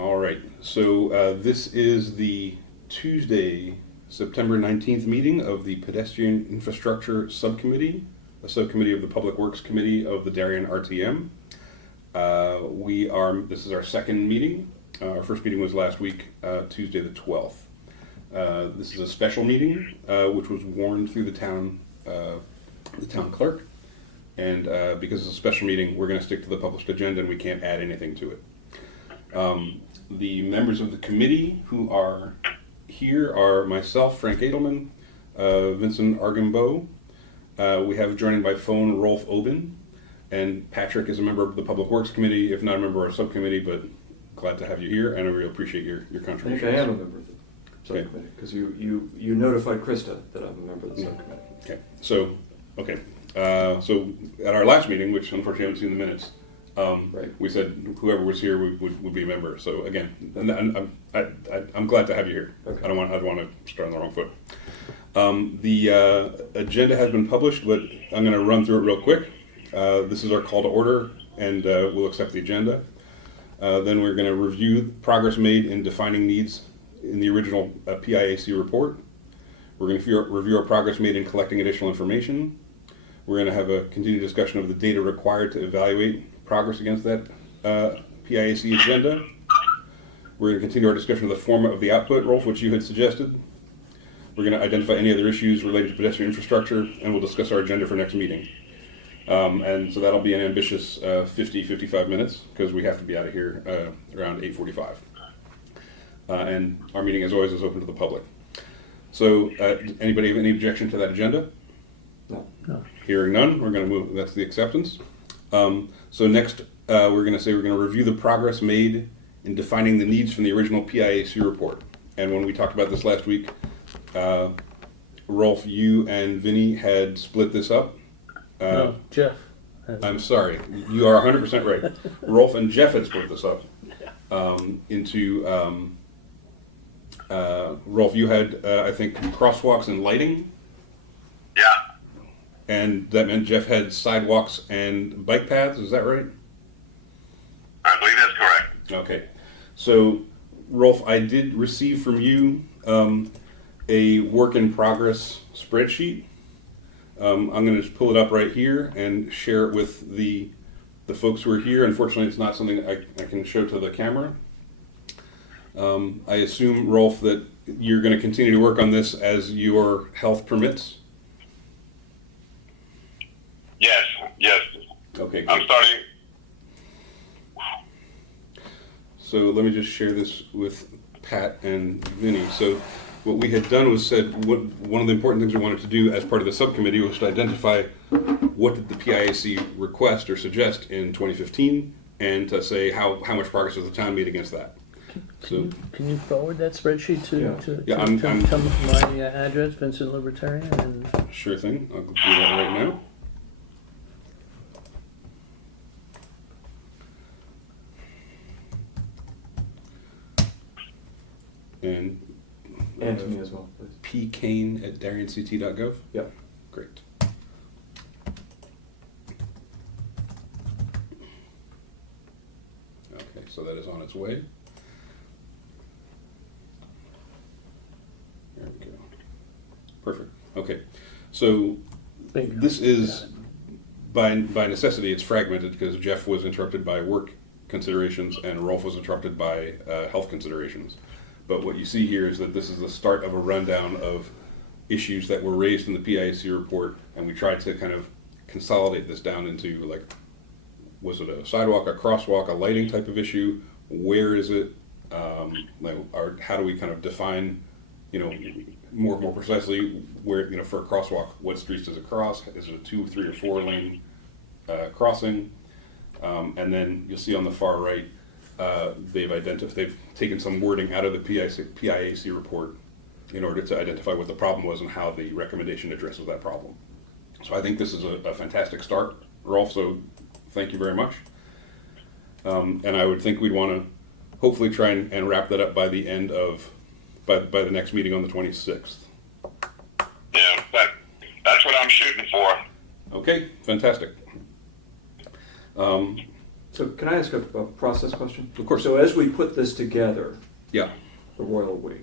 All right, so this is the Tuesday, September 19th meeting of the Pedestrian Infrastructure Subcommittee, a subcommittee of the Public Works Committee of the Darien RTM. This is our second meeting. Our first meeting was last week, Tuesday the 12th. This is a special meeting, which was warned through the town clerk. And because it's a special meeting, we're going to stick to the published agenda and we can't add anything to it. The members of the committee who are here are myself, Frank Edelman, Vincent Argambeau. We have joining by phone Rolf Oben, and Patrick is a member of the Public Works Committee, if not a member of our subcommittee, but glad to have you here, and I really appreciate your contribution. I think I am a member of the subcommittee, because you notified Krista that I'm a member of the subcommittee. Okay, so at our last meeting, which unfortunately I haven't seen the minutes, Right. we said whoever was here would be a member. So again, I'm glad to have you here. Okay. I don't want to start on the wrong foot. The agenda has been published, but I'm going to run through it real quick. This is our call to order, and we'll accept the agenda. Then we're going to review progress made in defining needs in the original PIAC report. We're going to review our progress made in collecting additional information. We're going to have a continued discussion of the data required to evaluate progress against that PIAC agenda. We're going to continue our discussion of the format of the output, Rolf, which you had suggested. We're going to identify any other issues related to pedestrian infrastructure, and we'll discuss our agenda for next meeting. And so that'll be an ambitious 55 minutes, because we have to be out of here around 8:45. And our meeting, as always, is open to the public. So anybody have any objection to that agenda? No. Hearing none, we're going to move. That's the acceptance. So next, we're going to review the progress made in defining the needs from the original PIAC report. And when we talked about this last week, Rolf, you and Vinny had split this up. No, Jeff. I'm sorry, you are 100% right. Rolf and Jeff had split this up into. Rolf, you had I think crosswalks and lighting. Yeah. And that meant Jeff had sidewalks and bike paths, is that right? I believe that's correct. Okay. So, Rolf, I did receive from you a work in progress spreadsheet. I'm going to just pull it up right here and share it with the folks who are here. Unfortunately, it's not something I can show to the camera. I assume, Rolf, that you're going to continue to work on this as your health permits? Yes. Okay, I'm great. starting. So let me just share this with Pat and Vinny. So what we had done was said one of the important things we wanted to do as part of the subcommittee was to identify what did the PIAC request or suggest in 2015, and to say how much progress has the town made against that. Can you forward that spreadsheet to my address, Vincent Libertarian? And Sure thing. I'll do that right now. And And to me as well, please. pkane@darienct.gov. Yeah. Great. Okay, so that is on its way. There we go. Perfect. Okay, so bingo. this is by necessity it's fragmented because Jeff was interrupted by work considerations and Rolf was interrupted by health considerations. But what you see here is that this is the start of a rundown of issues that were raised in the PIAC report, and we tried to kind of consolidate this down into, like, was it a sidewalk, a crosswalk, a lighting type of issue? Where is it? How do we kind of define, more precisely where, for a crosswalk, what streets does it cross? Is it a 2, 3, or 4 lane crossing? And then you'll see on the far right, they've taken some wording out of the PIAC report in order to identify what the problem was and how the recommendation addresses that problem. So I think this is a fantastic start, Rolf, so thank you very much. And I would think we'd want to hopefully try and wrap that up by the end of, by the next meeting on the 26th. Yeah, that's what I'm shooting for. Okay, fantastic. So So can I ask a process question? Of course. So as we put this together, Yeah. the Royal We,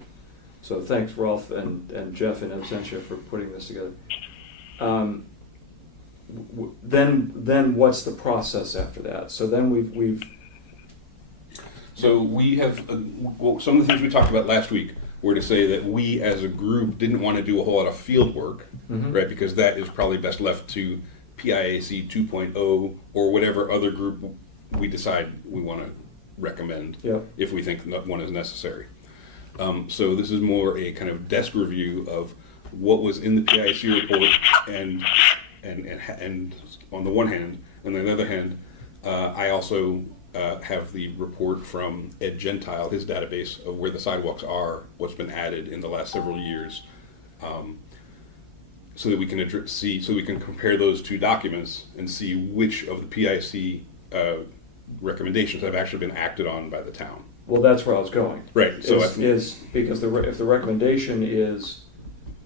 so thanks Rolf and Jeff in absentia for putting this together. Then what's the process after that? So then we've So we have, well, some of the things we talked about last week were to say that we as a group didn't want to do a whole lot of field work, right? Because that is probably best left to PIAC 2.0 or whatever other group we decide we want to recommend if we think one is necessary. So this is more a kind of desk review of what was in the PIAC report and on the one hand, and on the other hand, I also have the report from Ed Gentile, his database of where the sidewalks are, what's been added in the last several years, so that we can so we can compare those two documents and see which of the PIC recommendations have actually been acted on by the town. Well, that's where I was going. Right. So is because if the recommendation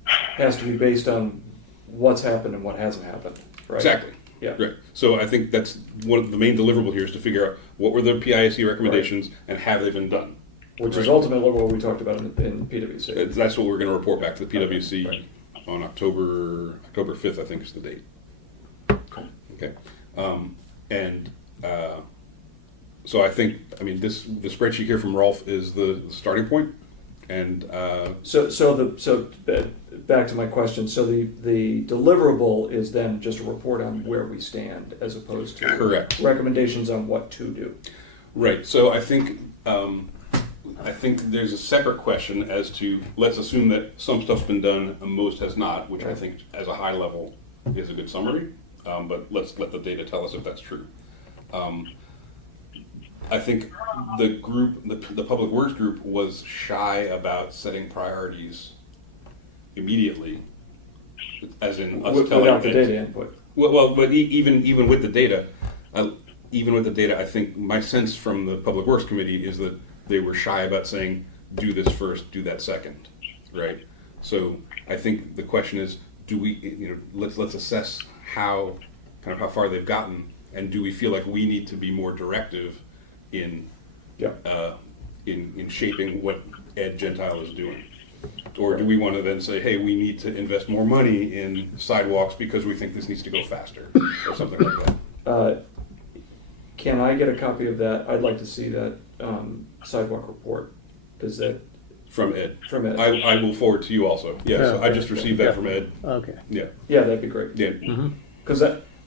has to be based on what's happened and what hasn't happened, right? Exactly. Yeah. Right. So I think that's one of the main deliverable here is to figure out what were the PIC recommendations and have they been done. Which is ultimately what we talked about in PwC. That's what we're going to report back to the PwC on October 5th, I think is the date. Okay. So I think, the spreadsheet here from Rolf is the starting point, and So back to my question. So the deliverable is then just a report on where we stand, as opposed to correct recommendations on what to do. Right. So I think there's a separate question as to, let's assume that some stuff's been done and most has not, which I think as a high level is a good summary. But let's let the data tell us if that's true. I think the group, the Public Works group, was shy about setting priorities immediately, as in us telling without the data input. Well, but even with the data, I think my sense from the Public Works Committee is that they were shy about saying, do this first, do that second, right? So I think the question is, do we, let's assess how far they've gotten, and do we feel like we need to be more directive in shaping what Ed Gentile is doing? Or do we want to then say, hey, we need to invest more money in sidewalks because we think this needs to go faster, or something like that? Can I get a copy of that? I'd like to see that sidewalk report. Is that from Ed? From Ed. I will forward to you also. Yeah, so I just received that from Ed. Okay. Yeah. Yeah, that'd be great. Yeah. Because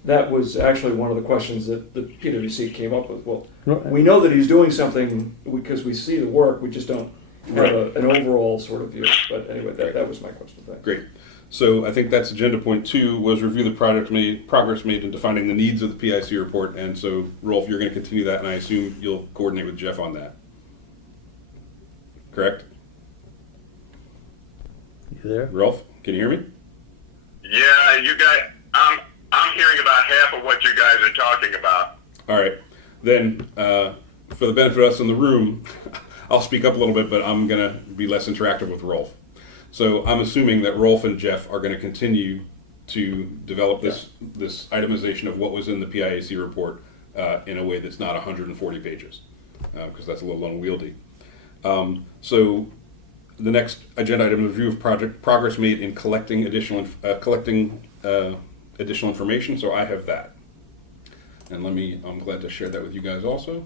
that was actually one of the questions that the PwC came up with. Well, Right. we know that he's doing something because we see the work, we just don't have an overall sort of view. But anyway, that was my question. Thanks. Great. So I think that's agenda point 2, was review the progress made in defining the needs of the PIC report. And so, Rolf, you're going to continue that, and I assume you'll coordinate with Jeff on that. Correct? You there? Rolf, can you hear me? Yeah, you guys, I'm hearing about half of what you guys are talking about. All right. Then, for the benefit of us in the room, I'll speak up a little bit, but I'm going to be less interactive with Rolf. So I'm assuming that Rolf and Jeff are going to continue to develop this itemization of what was in the PIAC report in a way that's not 140 pages, because that's a little unwieldy. So the next agenda item is review of progress made in collecting additional information. So I have that, and I'm glad to share that with you guys also.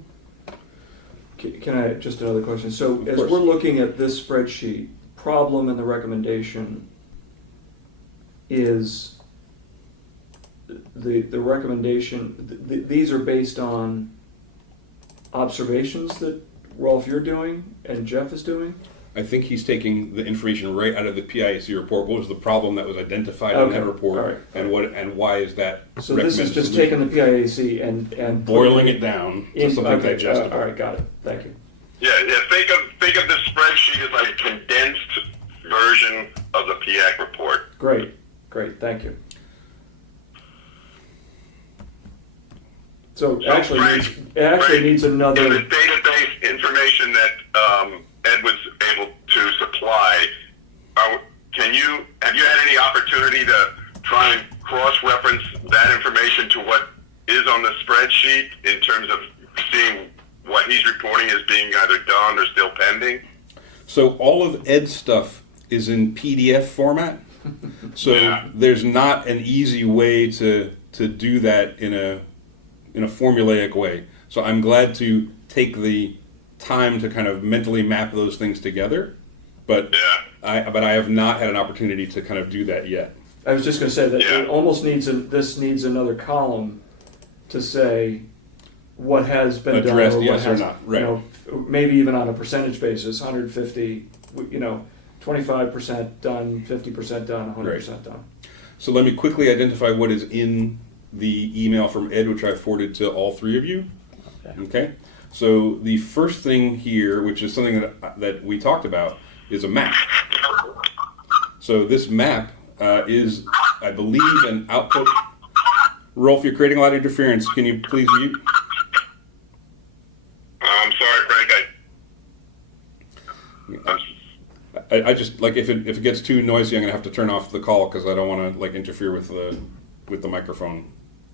Can I, just another question? So as course. we're looking at this spreadsheet, problem and the recommendation is the recommendation, these are based on observations that Rolf, you're doing and Jeff is doing? I think he's taking the information right out of the PIAC report. What was the problem that was identified in that report, and why is that? So this is just taking the PIAC and boiling it down to something digestible. All right, got it. Thank you. Yeah. Think of this spreadsheet as like a condensed version of the PIAC report. Great, thank you. So it actually needs another. In the database information that Ed was able to supply, have you had any opportunity to try and cross-reference that information to what is on the spreadsheet in terms of seeing what he's reporting as being either done or still pending? So all of Ed's stuff is in PDF format. So Yeah. there's not an easy way to do that in a formulaic way. So I'm glad to take the time to kind of mentally map those things together, but Yeah. I have not had an opportunity to kind of do that yet. I was just gonna say that Yeah. it almost this needs another column to say what has been done Addressed, or what yes or has, not, right. you know, maybe even on a percentage basis, 150, 25% done, 50% done, 100% done. So let me quickly identify what is in the email from Ed, which I forwarded to all three of you. Okay. So the first thing here, which is something that we talked about, is a map. So this map is, I believe, an output. Rolf, you're creating a lot of interference. Can you please mute? I'm sorry, Frank. I just like if it gets too noisy, I'm gonna have to turn off the call because I don't want to like interfere with the microphone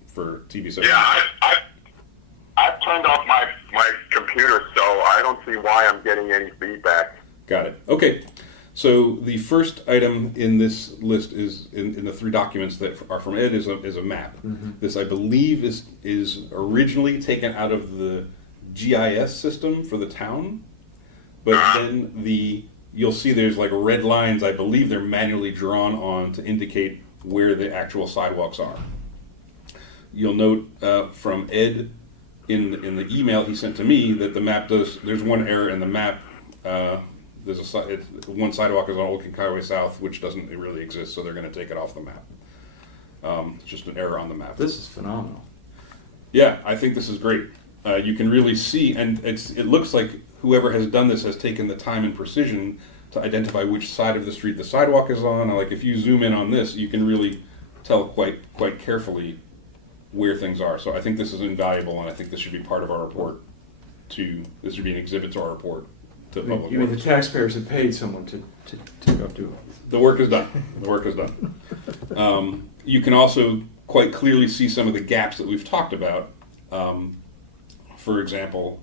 for TV service. Yeah, I've turned off my computer, so I don't see why I'm getting any feedback. Got it. Okay. So the first item in this list is in the three documents that are from Ed is a map. Mm-hmm. This, I believe, is originally taken out of the GIS system for the town, but then you'll see there's like red lines. I believe they're manually drawn on to indicate where the actual sidewalks are. You'll note from Ed in the email he sent to me that the map there's one error in the map. There's one sidewalk is on Old King Highway South, which doesn't really exist, so they're going to take it off the map. It's just an error on the map. This is phenomenal. Yeah, I think this is great. You can really see, and it looks like whoever has done this has taken the time and precision to identify which side of the street the sidewalk is on. Like if you zoom in on this, you can really tell quite carefully where things are. So I think this is invaluable, and I think this should be part of our report. This should be an exhibit to our report to public. You mean the Works. taxpayers have paid someone to go do it? The work is done. The work is done. You can also quite clearly see some of the gaps that we've talked about. For example,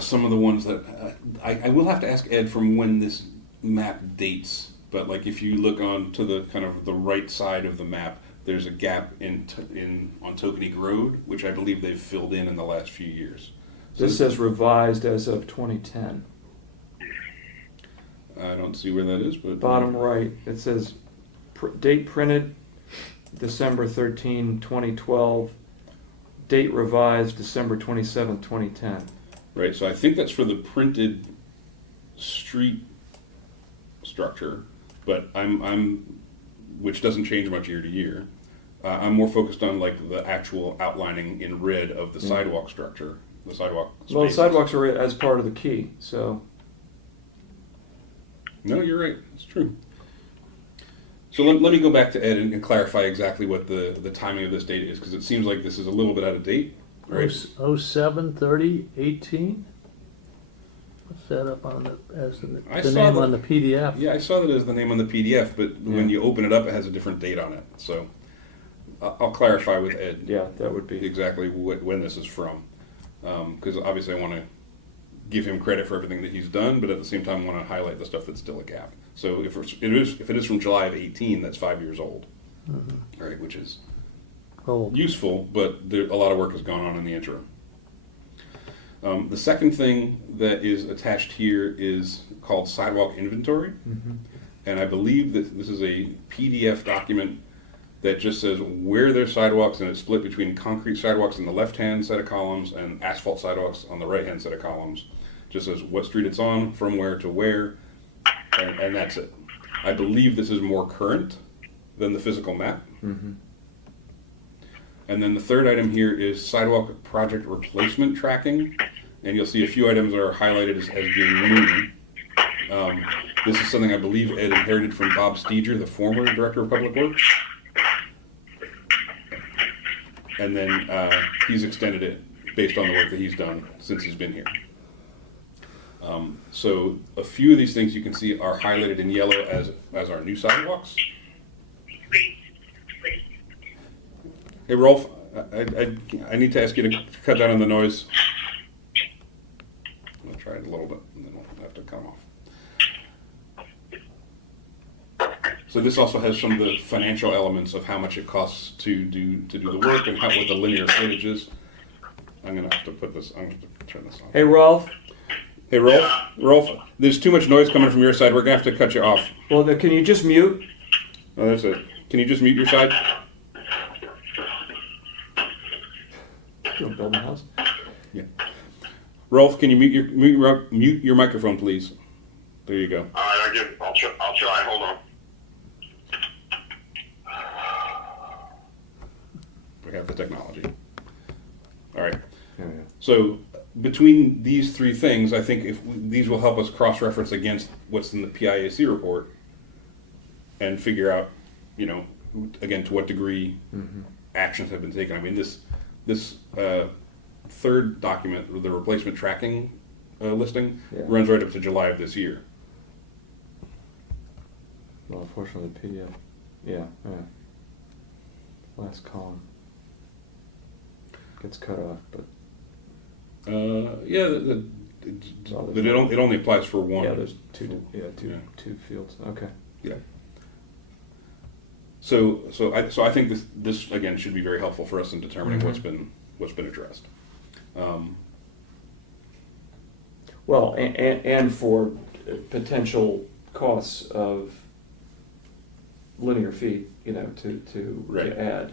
some of the ones that I will have to ask Ed from when this map dates. But like if you look on to the kind of the right side of the map, there's a gap on Tokenique Road, which I believe they've filled in the last few years. So This says revised as of 2010. I don't see where that is, but Bottom right, it says date printed December 13, 2012. Date revised December 27, 2010. Right, so I think that's for the printed street structure, but I'm which doesn't change much year to year. I'm more focused on like the actual outlining in red of the sidewalk structure, the sidewalk spaces. Well, the sidewalks are as part of the key, so. No, you're right. It's true. So let me go back to Ed and clarify exactly what the timing of this date is, because it seems like this is a little bit out of date. Right? 07/30/18? What's that up on as the I name saw on the PDF? Yeah, I saw that as the name on the PDF, but when you open it up, it has a different date on it. So I'll clarify with Ed Yeah, that would be. exactly when this is from, because obviously I want to give him credit for everything that he's done, but at the same time want to highlight the stuff that's still a gap. So if it is from July of 18, that's 5 years old, right? Which is Old. useful, but a lot of work has gone on in the interim. The second thing that is attached here is called sidewalk inventory, and I believe that this is a PDF document that just says where there's sidewalks, and it's split between concrete sidewalks in the left-hand set of columns and asphalt sidewalks on the right-hand set of columns. Just says what street it's on, from where to where, and that's it. I believe this is more current than the physical map. And then the third item here is sidewalk project replacement tracking, and you'll see a few items that are highlighted as being new. This is something I believe Ed inherited from Bob Steger, the former Director of Public Works. And then he's extended it based on the work that he's done since he's been here. So a few of these things you can see are highlighted in yellow as our new sidewalks. Hey Rolf, I need to ask you to cut down on the noise. I'm gonna try it a little bit, and then we'll have to come off. So this also has some of the financial elements of how much it costs to do the work and what the linear footage is. I'm gonna have to put this. I'm gonna have to turn this on. Hey, Rolf. Hey, Rolf. Rolf, there's too much noise coming from your side. We're gonna have to cut you off. Well, then, can you just mute? Oh, that's it. Can you just mute your side? You build a house? Yeah. Rolf, can you mute your microphone, please? There you go. All right, I'll try. Hold on. We have the technology. All right. Yeah. So between these three things, I think these will help us cross-reference against what's in the PIAC report and figure out, again, to what degree actions have been taken. I mean, this third document, the replacement tracking listing, runs right up to July of this year. Well, unfortunately, the PDF. Yeah. Last column gets cut off, but but it only applies for one. yeah, there's two fields. Okay. Yeah. So I think this again should be very helpful for us in determining what's been addressed. Well, and for potential costs of linear feet, to add.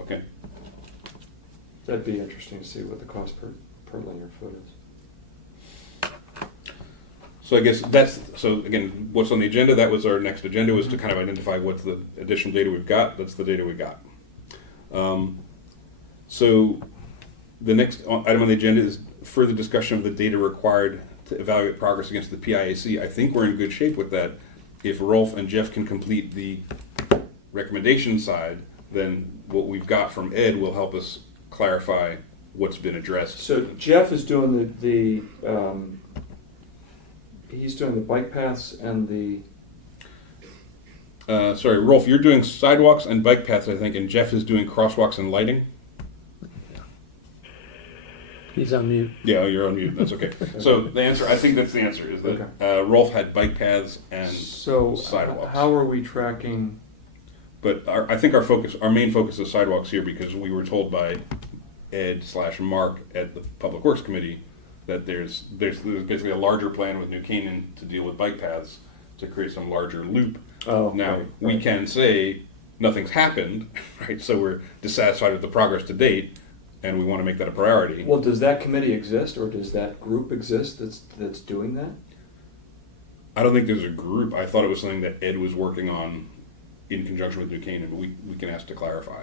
Okay. That'd be interesting to see what the cost per linear foot is. So I guess so again, what's on the agenda, that was our next agenda, was to kind of identify what's the additional data we've got. That's the data we got. So the next item on the agenda is further discussion of the data required to evaluate progress against the PIAC. I think we're in good shape with that. If Rolf and Jeff can complete the recommendation side, then what we've got from Ed will help us clarify what's been addressed. So Jeff is doing he's doing the bike paths and the. Sorry, Rolf, you're doing sidewalks and bike paths, I think, and Jeff is doing crosswalks and lighting. He's on mute. Yeah, you're on mute. That's okay. So the answer, I think that's the answer, is that Rolf had bike paths and sidewalks. How are we tracking? But I think our main focus is sidewalks here, because we were told by Ed/Mark at the Public Works Committee that there's basically a larger plan with New Canaan to deal with bike paths to create some larger loop. Oh, now we can say nothing's happened, right? So we're dissatisfied with the progress to date, and we want to make that a priority. Well, does that committee exist, or does that group exist that's doing that? I don't think there's a group. I thought it was something that Ed was working on in conjunction with New Canaan, but we can ask to clarify,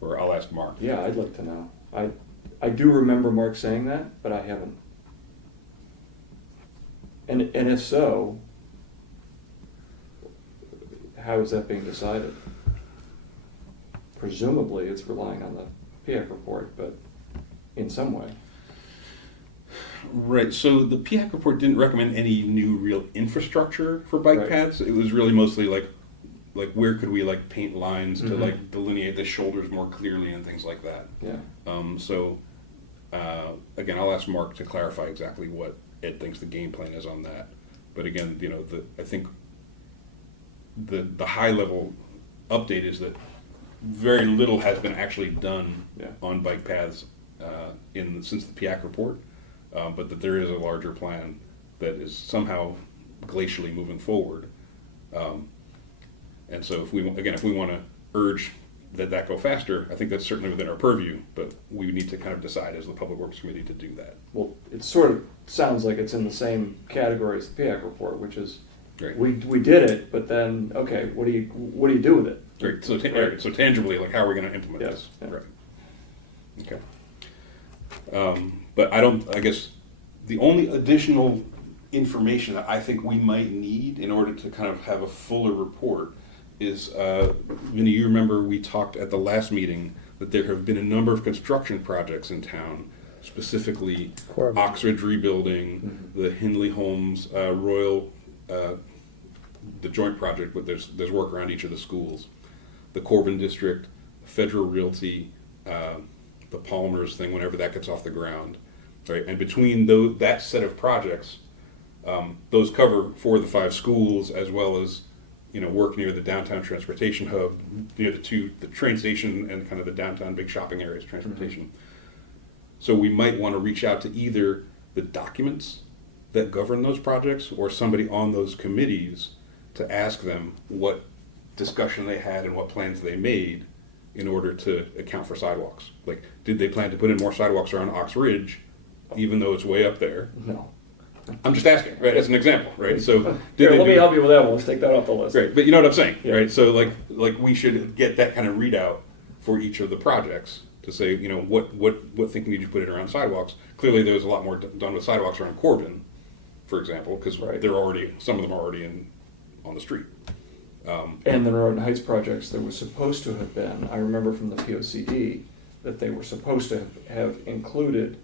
or I'll ask Mark. Yeah, I'd like to know. I do remember Mark saying that, but I haven't. And if so, how is that being decided? Presumably, it's relying on the PIAC report, but in some way. Right, so the PIAC report didn't recommend any new real infrastructure for bike paths. It was really mostly like where could we paint lines to delineate the shoulders more clearly and things like that. Yeah. Again, I'll ask Mark to clarify exactly what Ed thinks the game plan is on that. But again, I think the high level update is that very little has been actually done on bike paths since the PIAC report, but that there is a larger plan that is somehow glacially moving forward. And so if we want to urge that go faster, I think that's certainly within our purview, but we need to kind of decide as the Public Works Committee to do that. Well, it sort of sounds like it's in the same category as the PIAC report, which is we did it, but then what do you do with it? Great. So so tangibly, how are we going to implement this? Yeah. Right. Okay. But I guess the only additional information that I think we might need in order to kind of have a fuller report is, Vinny, you remember we talked at the last meeting that there have been a number of construction projects in town, specifically Oxridge rebuilding, the Hindley Homes, Royal, the joint project, but there's work around each of the schools. the Corbin District, Federal Realty, the Palmer's thing, whenever that gets off the ground, right? And between that set of projects, those cover 4 of the 5 schools, as well as, work near the downtown transportation hub, near the train station and kind of the downtown big shopping areas transportation. Mm-hmm. So we might want to reach out to either the documents that govern those projects or somebody on those committees to ask them what discussion they had and what plans they made in order to account for sidewalks. Like, did they plan to put in more sidewalks around Ox Ridge, even though it's way up there? No. I'm just asking, right, as an example, right? So, let me help you with that one. Let's take that off the list. Right, but you know what I'm saying, Yeah. right? So, like we should get that kind of readout for each of the projects to say, what thinking did you put in around sidewalks? Clearly, there's a lot more done with sidewalks around Corbin, for example, because Right. some of them are already on the street. And the Northern Heights projects, there was supposed to have been, I remember from the POCD, that they were supposed to have included,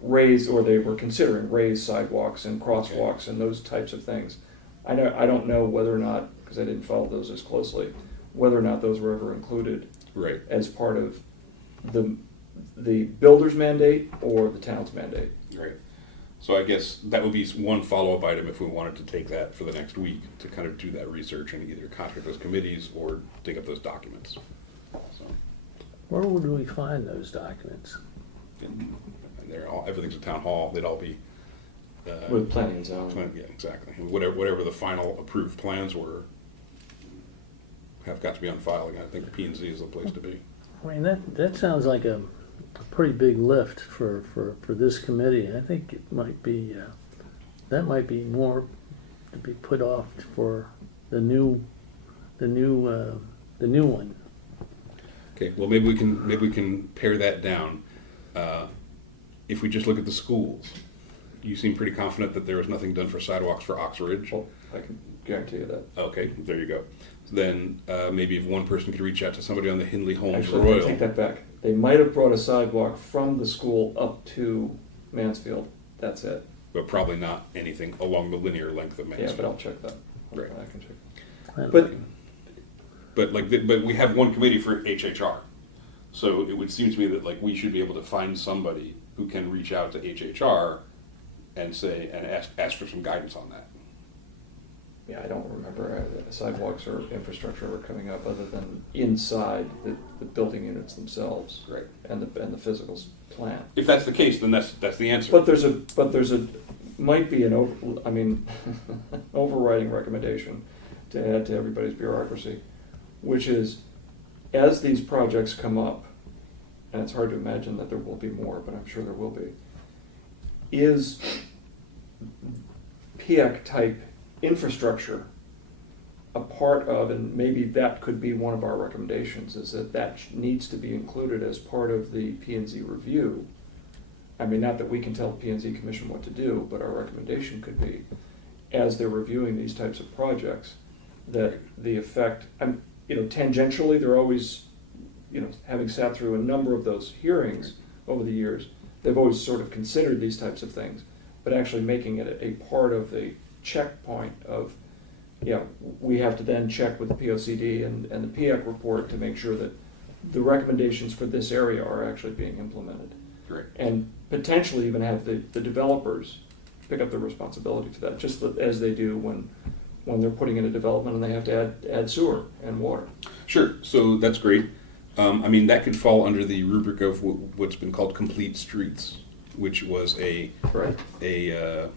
raised, or they were considering raised sidewalks and crosswalks and those types of things. I don't know whether or not, because I didn't follow those as closely, whether or not those were ever included Right. as part of the builder's mandate or the town's mandate. Right. So I guess that would be one follow-up item if we wanted to take that for the next week to kind of do that research and either contact those committees or dig up those documents. So, Where would we find those documents? and everything's at town hall. They'd all be With planning and zoning. yeah, exactly. And whatever the final approved plans were have got to be on file again. I think P&Z is the place to be. I mean, that sounds like a pretty big lift for this committee. I think it might be, that might be more to be put off for the new one. Okay, well maybe we can pare that down. If we just look at the schools, you seem pretty confident that there was nothing done for sidewalks for Ox Ridge. Well, I can guarantee you that. Okay, there you go. Then maybe if one person could reach out to somebody on the Hindley Holmes Actually, Royal. I take that back. They might have brought a sidewalk from the school up to Mansfield. That's it. But probably not anything along the linear length of Mansfield. Yeah, but I'll check that. Right. I can check. I don't But know. But we have one committee for HHR, so it would seem to me that we should be able to find somebody who can reach out to HHR and say and ask for some guidance on that. yeah, I don't remember sidewalks or infrastructure ever coming up other than inside the building units themselves. Right. And the physical plant. If that's the case, then that's the answer. But there's a might be an overriding recommendation to add to everybody's bureaucracy, which is, as these projects come up, and it's hard to imagine that there will be more, but I'm sure there will be, is PIAC type infrastructure a part of, and maybe that could be one of our recommendations, is that needs to be included as part of the P&Z review. I mean, not that we can tell the P&Z Commission what to do, but our recommendation could be, as they're reviewing these types of projects, that the effect, tangentially, they're always, having sat through a number of those hearings over the years, they've always sort of considered these types of things, but actually making it a part of the checkpoint of, we have to then check with the POCD and the PIAC report to make sure that the recommendations for this area are actually being implemented. Great. And potentially even have the developers pick up the responsibility for that, just as they do when they're putting in a development and they have to add sewer and water. Sure. So that's great. That could fall under the rubric of what's been called complete streets, which was Right. I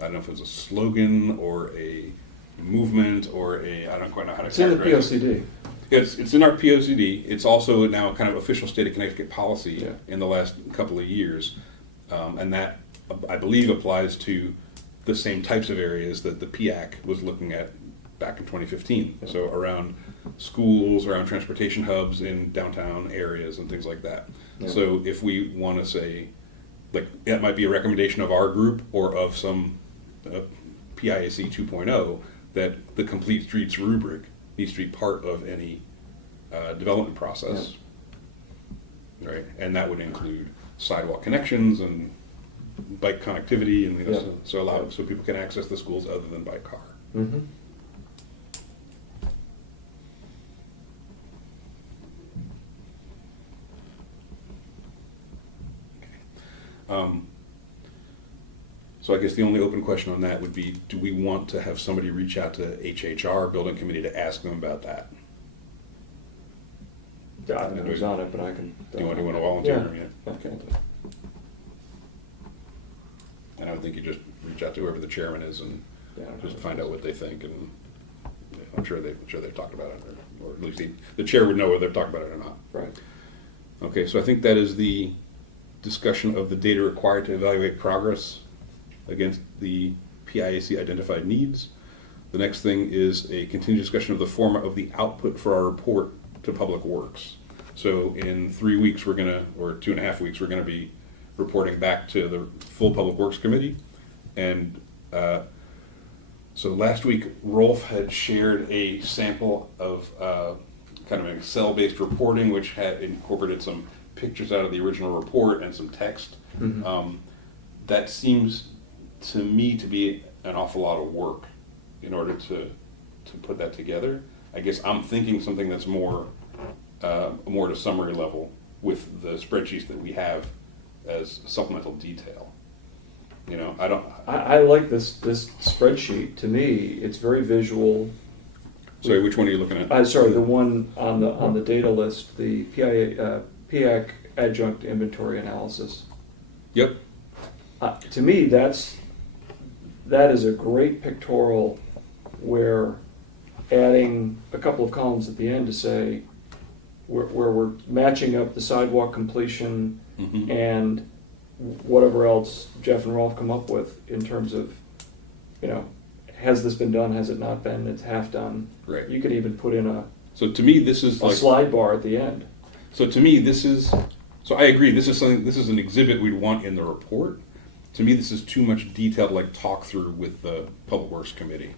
don't know if it was a slogan or a movement or I don't quite know how to It's in the characterize it. POCD. It's in our POCD. It's also now kind of official state of Connecticut policy Yeah. in the last couple of years. And that, I believe, applies to the same types of areas that the PIAC was looking at back in 2015. Yeah. So around schools, around transportation hubs in downtown areas and things like that. Yeah. So if we want to say, that might be a recommendation of our group or of some PIAC 2.0, that the complete streets rubric needs to be part of any development process, right? And that would include sidewalk connections and bike connectivity, and so people can access the schools other than by car. Mm-hmm. So I guess the only open question on that would be, do we want to have somebody reach out to HHR, building committee, to ask them about that? I don't know who's on it, but I can. Do you want to volunteer? Yeah. Okay. And I would think you just reach out to whoever the chairman is and Yeah, I don't just know. find out what they think, and I'm sure they've talked about it, or at least the chair would know whether they've talked about it or not. Right. Okay, so I think that is the discussion of the data required to evaluate progress against the PIAC identified needs. The next thing is a continued discussion of the format of the output for our report to Public Works. So in 3 weeks, or 2.5 weeks, we're gonna be reporting back to the full Public Works Committee. And so last week, Rolf had shared a sample of kind of an Excel-based reporting, which had incorporated some pictures out of the original report and some text. Mhm. That seems to me to be an awful lot of work in order to put that together. I guess I'm thinking something that's more to summary level with the spreadsheets that we have as supplemental detail. You know, I like this spreadsheet. To me, it's very visual. Sorry, which one are you looking at? Sorry, the one on the data list, the PIAC adjunct inventory analysis. Yep. To me, that is a great pictorial where adding a couple of columns at the end to say where we're matching up the sidewalk completion Mhm. and whatever else Jeff and Rolf come up with in terms of, has this been done, has it not been, it's half done. Right. You could even put in a So to me, this is like. slide bar at the end. So to me, so I agree, this is an exhibit we'd want in the report. To me, this is too much detail to like talk through with the Public Works Committee.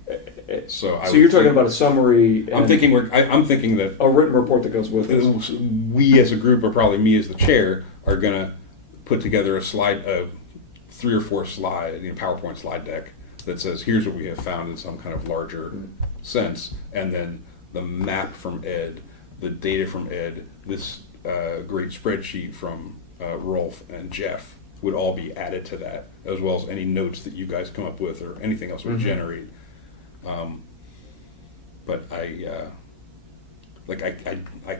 So You're talking about a summary I'm and thinking that a written report that goes with it. we as a group, or probably me as the chair, are gonna put together a 3 or 4 slide, PowerPoint slide deck that says, here's what we have found in some kind of larger sense, and then the map from Ed, the data from Ed, this great spreadsheet from Rolf and Jeff would all be added to that, as well as any notes that you guys come up with or anything else would generate. But I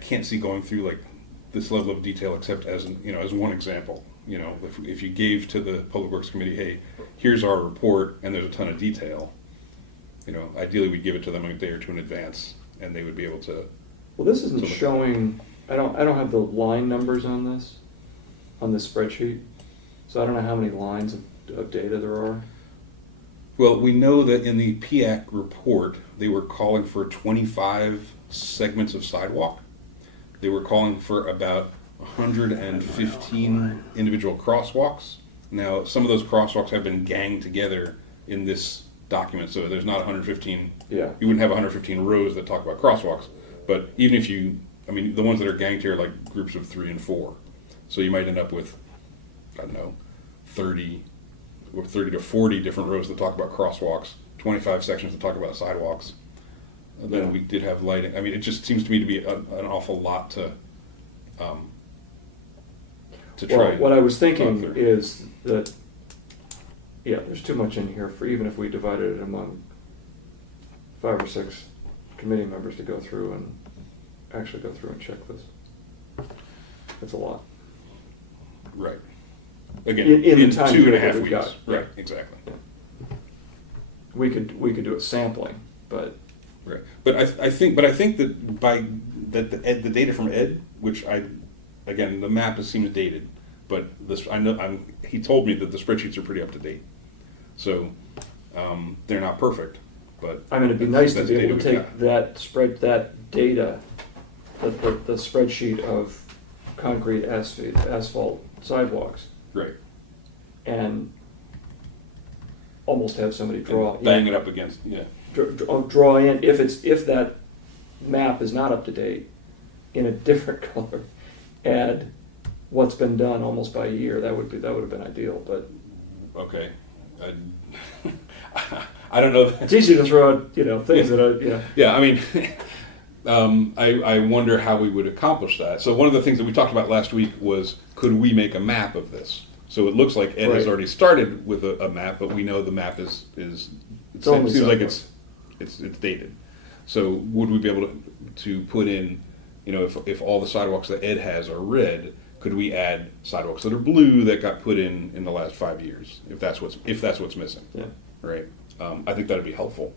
can't see going through like this level of detail except as as one example. If you gave to the Public Works Committee, hey, here's our report, and there's a ton of detail. Ideally we'd give it to them a day or two in advance, and they would be able to. Well, this isn't So the- showing, I don't have the line numbers on this spreadsheet, so I don't know how many lines of data there are. Well, we know that in the PIAC report, they were calling for 25 segments of sidewalk. They were calling for about 115 individual crosswalks. Now, some of those crosswalks have been ganged together in this document, so there's not 115. Yeah. You wouldn't have 115 rows that talk about crosswalks, but even if the ones that are ganged here are like groups of 3 and 4. So you might end up with, 30 to 40 different rows that talk about crosswalks, 25 sections that talk about sidewalks. And then we did have lighting. It just seems to me to be an awful lot to try. Well, what I was talk thinking through. is that, there's too much in here for even if we divided it among 5 or 6 committee members to go through and actually go through and check this. It's a lot. Right. Again, In the in time 2.5 period that we've weeks. got. Right, exactly. We could do a sampling, but Right. But I think that the data from Ed, which the map seems dated, but he told me that the spreadsheets are pretty up to date. So they're not perfect, but it'd be nice to that's be data able to we've take got. that data, the spreadsheet of concrete asphalt sidewalks, Right. and almost have somebody draw And bang in, it up against, draw in if that map is not up to date in a different color, add what's been done almost by a year. That would have been ideal, but Okay. I don't know. it's easy to throw out things that are Yeah, I wonder how we would accomplish that. So one of the things that we talked about last week was, could we make a map of this? So it looks like Ed has Right. already started with a map, but we know the map is it only seems like sidewalks. it's dated. So would we be able to put in, if all the sidewalks that Ed has are red, could we add sidewalks that are blue that got put in the last 5 years, if that's what's missing, Yeah. right? I think that'd be helpful.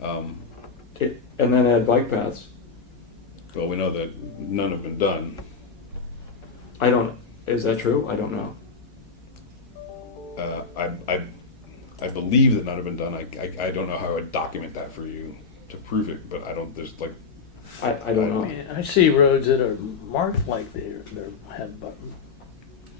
And then add bike paths. Well, we know that none have been done. Is that true? I don't know. I believe that none have been done. I don't know how I would document that for you to prove it, but I don't. There's like I don't I know. mean, I see roads that are marked like they have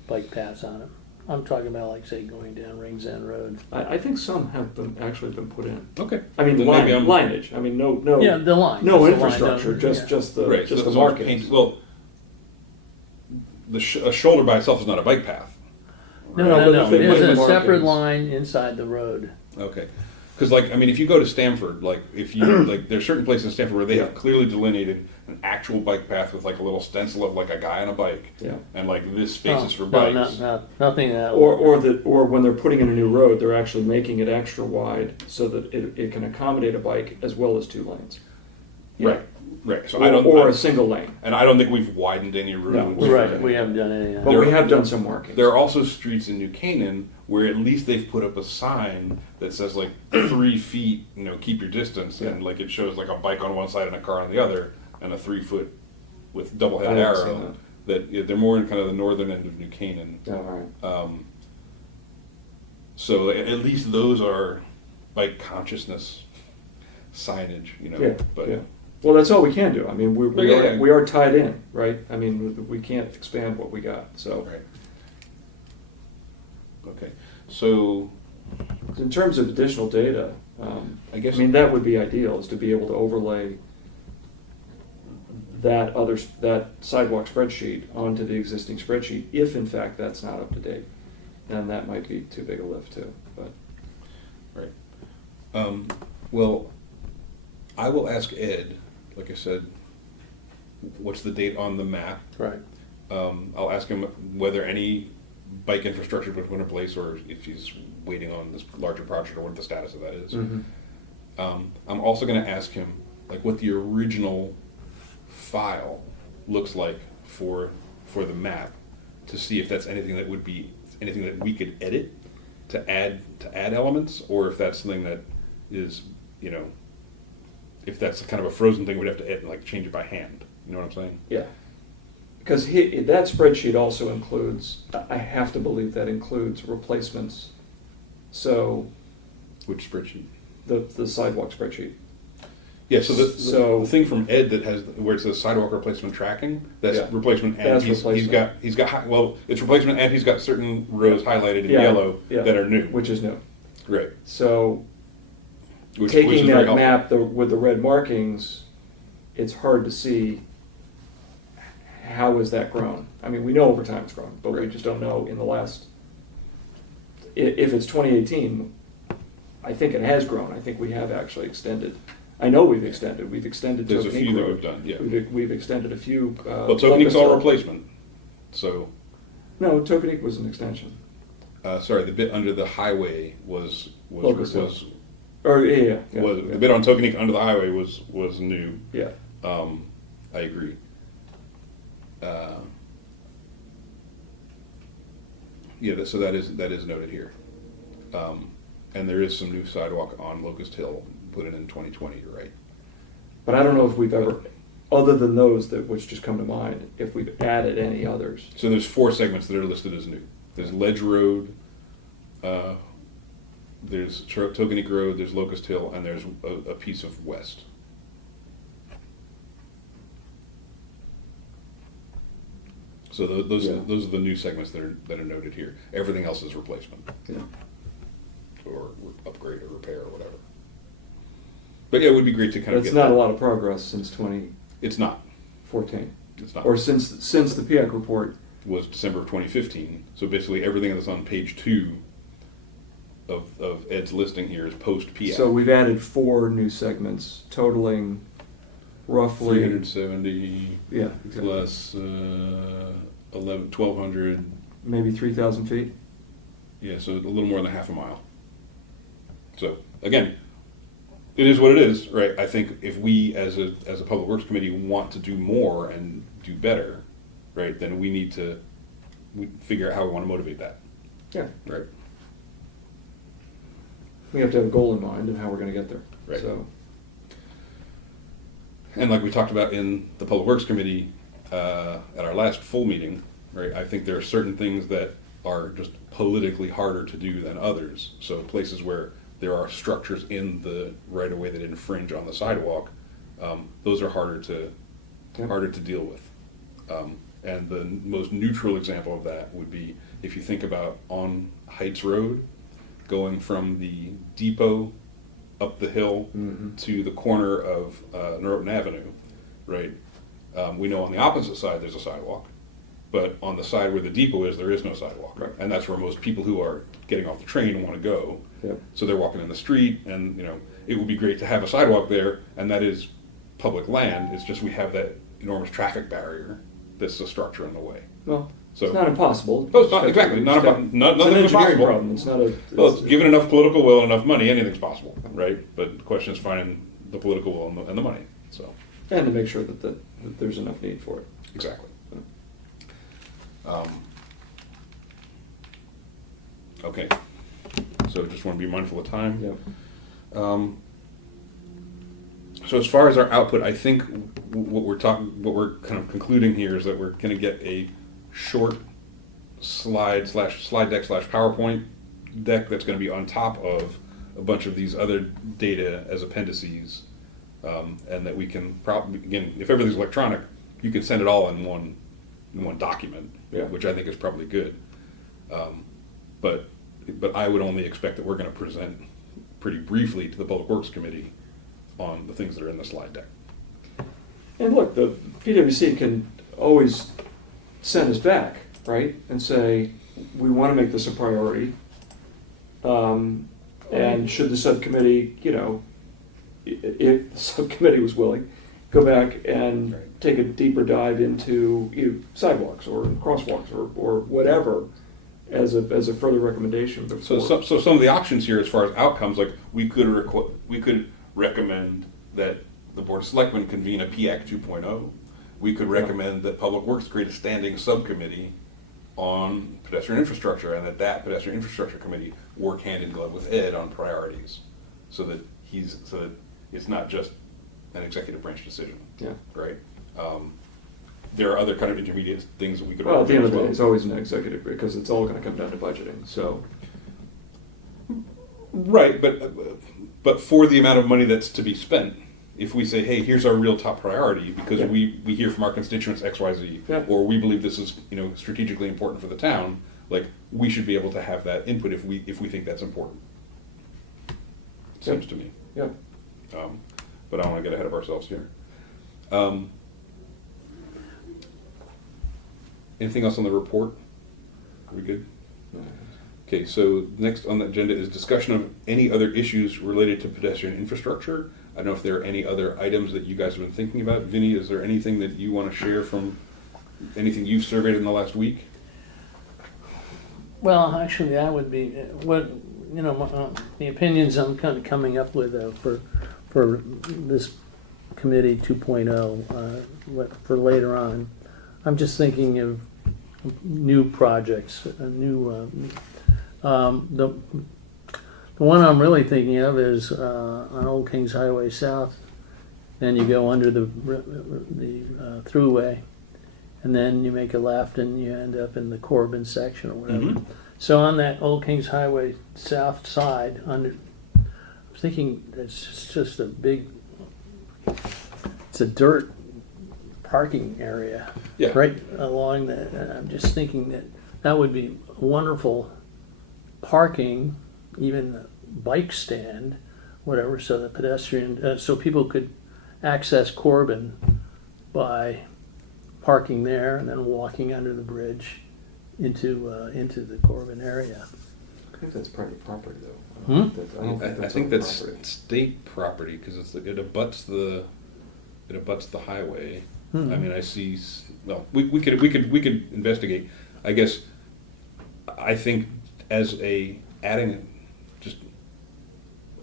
bike paths on them. I'm talking about, like, say, going down Rings End Road. I think some have actually been put in. okay. I mean, Then maybe I'm- lineage. I mean, no, Yeah, the line. no Just the line, infrastructure, no, just yeah. just the Right. just so the so it's markings. painted- well, a shoulder by itself is not a bike path. No, No, no, but no, if they put there's the a separate markings- line inside the road. Okay. Because, like, I mean, if you go to Stamford, like, if you, like, there's certain places in Stamford where they have clearly delineated an actual bike path with, like, a little stencil of, like, a guy on a bike. Yeah. And, like, this space is for No, bikes. nothing that. Or when they're putting in a new road, they're actually making it extra wide so that it can accommodate a bike as well as 2 lanes. You Right. know, Right. So or a single lane. and I don't think we've widened any roads. Right, we haven't done any of But that. we have done some markings. There are also streets in New Canaan where at least they've put up a sign that says, like, 3 feet, keep your distance, and, like, it shows, like, a bike on one side and a car on the other, and a 3-foot with double-headed I haven't seen arrow. Yeah, they're more in kind of the northern end of New Canaan. All right. So at least those are bike consciousness signage, Yeah, But yeah. Well, that's all we can do. I mean, Yeah. we are tied in, right? I mean, we can't expand what we got. So, right. Okay. So in terms of additional data, I guess that would be ideal, is to be able to overlay that sidewalk spreadsheet onto the existing spreadsheet, if in fact that's not up to date. Then that might be too big a lift too. But right. Well, I will ask Ed. Like I said, what's the date on the map? Right. I'll ask him whether any bike infrastructure was put in place, or if he's waiting on this larger project, or what the status of that is. Mhm. I'm also going to ask him, like, what the original file looks like for the map, to see if that's anything that would be anything that we could edit to add elements, or if that's something that is, if that's kind of a frozen thing, we'd have to like change it by hand. You know what I'm saying? yeah, because that spreadsheet also includes, I have to believe that includes replacements. So Which spreadsheet? the sidewalk spreadsheet. Yeah. So So- the thing from Ed that has where it says sidewalk replacement tracking, that's Yeah. replacement, and That's he's replacement. got it's replacement, and he's got certain rows highlighted in Yeah, yellow yeah. that are new. Which is new. Right. So Which taking is very that helpful. map with the red markings, it's hard to see how is that grown. I mean, we know over time it's grown, but we Right. just don't know in the last. If it's 2018, I think it has grown. I think we have actually extended. I know we've extended. We've extended. There's a Tokenique few that Road. we've done, yeah. We've extended a few. Well, Tokenique's all replacement. So, No, Tokenique was an extension. sorry, the bit under the highway was Locust Hill. was Or yeah. the bit on Tokenique under the highway was new. Yeah. I agree. So that is noted here, and there is some new sidewalk on Locust Hill put in 2020. You're right. But I don't know if we've ever, other than those which just come to mind, if we've added any others. So there's 4 segments that are listed as new. There's Ledge Road, there's Tokenique Road, there's Locust Hill, and there's a piece of West. So those Yeah. are the new segments that are noted here. Everything else is replacement Yeah. or upgrade or repair or whatever. But yeah, it would be great to kind of That's get not that. a lot of progress since 2014, It's not. It's not. or since the PIAC report. Was December of 2015. So basically everything that's on page 2 of Ed's listing here is post PIAC. So we've added 4 new segments, totaling roughly 370 Yeah, exactly. plus 1,200. Maybe 3,000 feet. Yeah, so a little more than half a mile. So again, it is what it is, right? I think if we as a public works committee want to do more and do better, right, then we need to figure out how we want to motivate that, Yeah, right? we have to have a goal in mind and how we're gonna get there. Right. So, And like we talked about in the Public Works Committee at our last full meeting, right, I think there are certain things that are just politically harder to do than others. So places where there are structures in the right of way that infringe on the sidewalk, those are harder to deal with. And the most neutral example of that would be if you think about on Heights Road, going from the depot up the hill to the corner of Norotan Avenue, right? We know on the opposite side there's a sidewalk, but on the side where the depot is, there is no sidewalk. Right. And that's where most people who are getting off the train want to go. Yep. So they're walking in the street, and it would be great to have a sidewalk there, and that is public land. It's just we have that enormous traffic barrier that's a structure in the way. well, So it's not impossible. no, it's not, exactly. Not about, It's nothing an is engineering impossible. problem, it's not a. Well, it's given enough political will and enough money, anything's possible, right? But the question is finding the political will and the money. So And to make sure that there's enough need for it. exactly. Okay. So just want to be mindful of time. Yep. So as far as our output, I think what we're kind of concluding here is that we're going to get a short slide deck / PowerPoint deck that's going to be on top of a bunch of these other data as appendices, and that we can probably, again, if everything's electronic, you can send it all in one document, Yeah. which I think is probably good. But I would only expect that we're going to present pretty briefly to the Public Works Committee on the things that are in the slide deck. And look, the PwC can always send us back, right, and say, we want to make this a priority. And should the subcommittee, if the subcommittee was willing, go back and Right. take a deeper dive into sidewalks or crosswalks or whatever as a further recommendation before. So some of the options here, as far as outcomes, like we could recommend that the Board of Selectmen convene a PAC 2.0. We could recommend that Public Works create a standing subcommittee on pedestrian infrastructure, and that pedestrian infrastructure committee work hand in glove with Ed on priorities, so that it's not just an executive branch decision. Yeah. Right. There are other kind of intermediate things that we could. Well, at the end of the day, recommend it's always an executive, because it's all gonna come down to budgeting, so. Right, but for the amount of money that's to be spent, if we say, hey, here's our real top priority, because Yeah. we hear from our constituents XYZ, Yeah. or we believe this is strategically important for the town, like we should be able to have that input if we think that's important. Seems to me. Yeah. But I don't want to get ahead of ourselves here. Anything else on the report? Are we good? Okay, so next on the agenda is discussion of any other issues related to pedestrian infrastructure. I don't know if there are any other items that you guys have been thinking about. Vinny, is there anything that you want to share from anything you've surveyed in the last week? Well, actually, that would be what the opinions I'm kind of coming up with for this committee 2.0 for later on. I'm just thinking of new projects, the one I'm really thinking of is on Old Kings Highway South. Then you go under the thruway, and then you make a left and you end up in the Corbin section or whatever. Mhm. So on that Old Kings Highway South side, I'm thinking it's just it's a dirt parking area Yeah. right along that. And I'm just thinking that would be wonderful parking, even the bike stand, whatever, so the pedestrian, so people could access Corbin by parking there and then walking under the bridge into the Corbin area. I think that's private property, though. Hmm? I think that's state property because it abuts the highway. Hmm. I mean, I see. Well, we could investigate. I guess I think as adding, just,